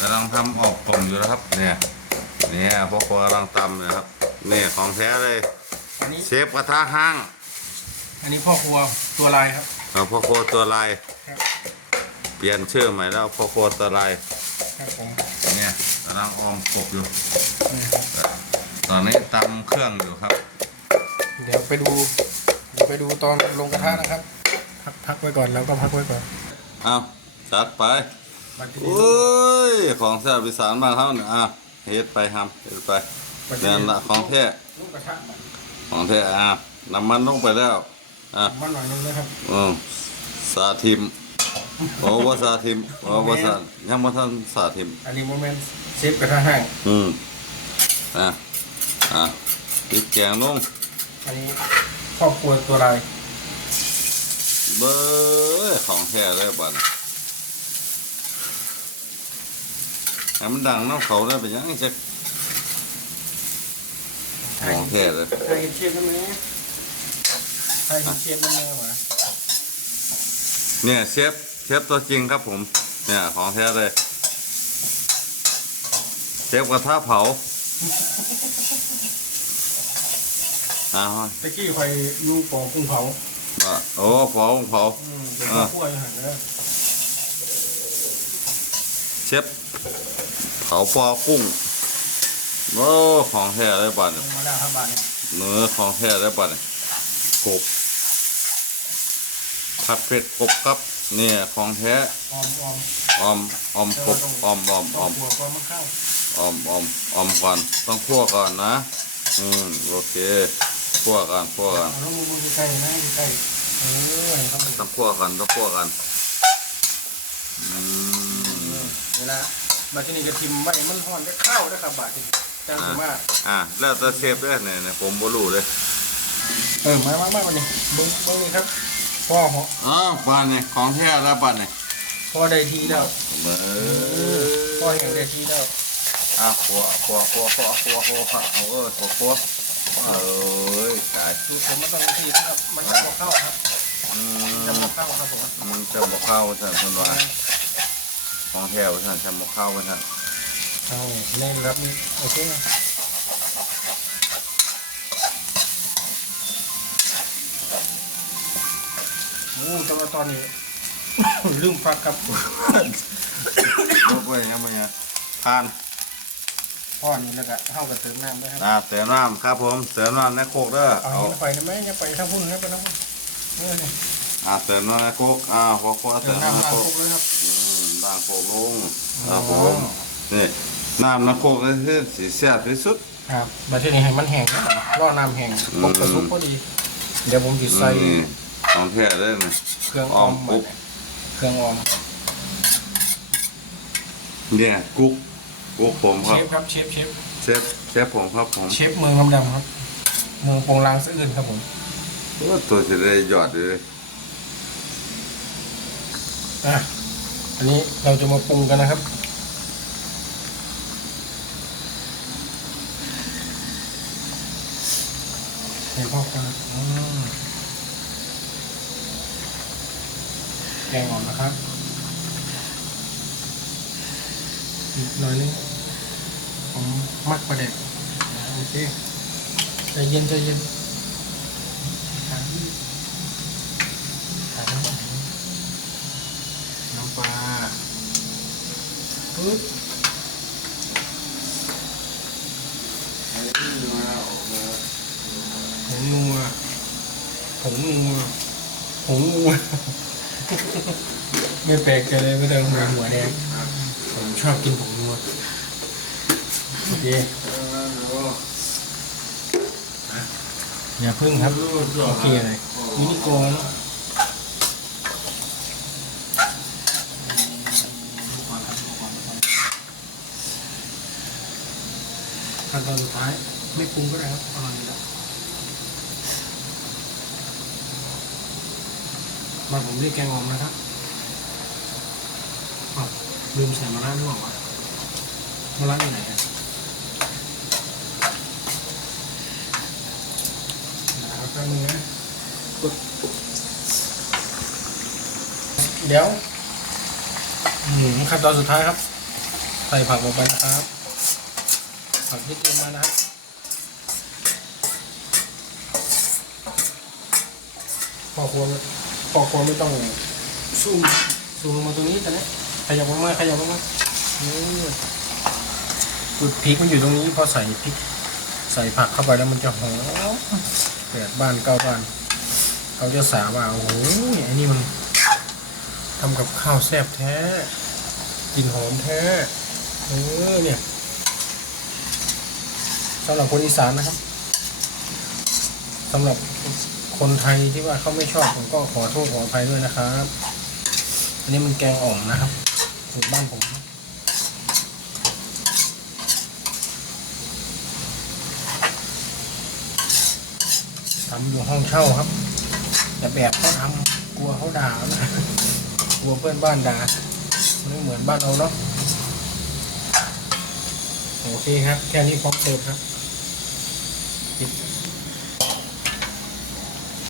กำลังทำออกกลมอยู่แล้วครับ เนี่ย เนี่ยพวกกำลังตำนะครับ นี่ของแท้เลย อันนี้เชฟกระทะห้างอันนี้พ่อครัวตัวลายครับ เอาพ่อโคตัวลายครับ เปลี่ยนชื่อใหม่แล้วพ่อโคตัวลาย ครับผมเนี่ยกำลังออมกบอยู่ นี่ครับตอนนี้ตำเครื่องอยู่ครับ เดี๋ยวไปดูเดี๋ยวไปดูตอนลงกระทะนะครับ พักพักไว้ก่อนแล้วก็พักไว้ก่อน เอาจัดไป บัดนี้โอ้ย ของแซ่บอีสานบ้านเขาเนี่ยอะเฮ็ดไปทำเฮ็ดไปเนี่ยละของแท้ลูกกระทะมันของแท้อะน้ำมันลงไปแล้วอะมันหน่อยนึงนะครับอืมสาธิมโอ้ว่าสาธิมโอ้ว่าสายังบ่ทันสาธิม อันนี้โมเมนต์เชฟกระทะห้างอืมอะอะพริกแกงลงอันนี้ครอบครัวตัวลายเบ้อของแท้เลยบัดนี้ ให้มันดังน้ำเขาได้ไปยังจะของแท้เลยไทยเชฟนั่นไหมไทยเชฟนั่นไหมวะเนี่ยเชฟเชฟตัวจริงครับผม เนี่ยของแท้เลยเชฟกระทะเผาอ้าวตะกี้คอยอยูปอกุ้งเผาว่าโอ้เผาเผาอืมเป็นข้าวคั่วอยู่หันเนอะเชฟ เผาปอกุ้งโอ้ของแท้เลยบัดลเนี่ยงมาแล้วครับบ้านเนี่ยเนื้อของแท้เลยบัดเนี่ยกบผัดเผ็ดกบครับเนี่ยของแท้ออมออมออมออมกบออมออมคอรออบมครัวก็มาเข้าออมออมออมก่อนต้องคั่วก่อนนะอืมโอเคคั่วกันคั่วกันเอาลงมือใกล้ๆนะใกล้ๆเออให้เขาดูต้องคั่วกันต้องคั่วกันอืมเวลา บาที่นี่ก็ทิมไว้มันห่อนได้ข้าวได้ครับบาทนี่จังสิมาอะแล้วแต่เชฟเด้อเนี่ยเนี่ยผมบ่รู้เลยเออมามามาวันนี้เบิ้งเบิ้งนี่ครับพ่อเหาะอ้าวบ้านเนี่ยของแท้แล้วบ้านเนี่ยพ่อได้ทีแล้วเบ้พ่ออแห่งได้ทีแล้วอะคั่วคั่วคั่วคั่วคั่วคั่วคั่วเอาเออคั่วคั่วเอ้ยตายดูผมมันต้องทีนะครับมันจะบ่เข้าครับอืจะมบ่เข้าครับผมมันจะบ่เข้าซั่นเพิ่นว่า ของแท้ว่าซั่นจะบ่เข้าว่าซั่นเอาเล่นครับนี่โอเคโอ้แต่ว่าตอนนี้ ลืมฟักครับบ่ไปยังบ่ยังทานพ่อนี่แล้วก็เข้ากับเติมน้ำด้วยครับอ่าเติมน้ำครับผมเติมน้ำในโคกเด้อเอาเอาเห็นไปได้ไหมอย่าไปทางพุ่นครับไปทางพุ่นเออนี่ อ่าเติมน้ำในโคกอ่าพอพอเติเติมมน้ำน้ำในล้างโคคุกกเลยครับอืมด่างโคกลงอ๋อด่างโคกลงนี่น้ำในโคกนี่คือสีแซ่บที่สุด ครับมาที่นี่ให้มันแห้งนะรอน้ำแห้งอืมปกกระซุกพอดี เดี๋ยวผมจะใส่นี่ของแท้เลยนี่เครื่องออมออมปุ๊บเครื่องออมเนี่ยกุ๊กกุ๊กผมเชครับ ฟครับเชฟเชฟเชฟเชฟผมครับผมเชฟเมืองลำดำครับเมืองโปงลางสะอื่นครับผมโอ้ตัวจะได้ยอดเลย อะอันนี้เราจะมาปรุงกันนะครับเห็นพ่อกันอืมแกงอ่อนนะครับอีกหน่อยนึงผมมักประเด็กโอเคใจเย็นใจเย็นหาหาน้ำมันน้ำปลาปึ๊บ ผงนัวผงนัวผงนัว ไม่แปลกใจเลยไม่ต้องหัวหัวแดงผมชอบกินผงนัวโอเคอย่าพึ่งครับโอเคเลยมินิโกน ขั้นตอนสุดท้าย ไม่ปรุงก็ได้ครับอร่อยอยู่แล้วมาผมเรียกแกงอ่อมนะครับอ้าวลืมใส่มะระด้วยวะมะระอยู่ไหนอะนะครับแป๊บนึงนะกดเดี๋ยวอืมขั้นตอนสุดท้ายครับ ใส่ผักลงไปนะครับ ผักที่เตรียมมานะครับพอครัวพอครัวไม่ต้องซูมซูมลงมาตรงนี้แต่นะขยับลงมาขยับลงมานี่จุดพริกมันอยู่ตรงนี้พอใส่พริก ใส่ผักเข้าไปแล้วมันจะหอมแปดบ้านเก้าบ้านเขาจะสาว่าโอ้โหไอ้นี่มันทำกับข้าวแซ่บแท้กลิ่นหอมแท้เออเนี่ย สำหรับคนอีสานนะครับสำหรับคนไทยที่ว่าเขาไม่ชอบผมก็ขอโทษขออภัยด้วยนะครับ อันนี้มันแกงอ่อมนะครับสูตรบ้านผมทำอยู่ห้องเช่าครับแต่แบบเขาทำกลัวเขาด่านะกลัวเพื่อนบ้านด่าไม่เหมือนบ้านเราเนาะโอเคครับ แค่นี้พร้อมเสิร์ฟครับ ปิด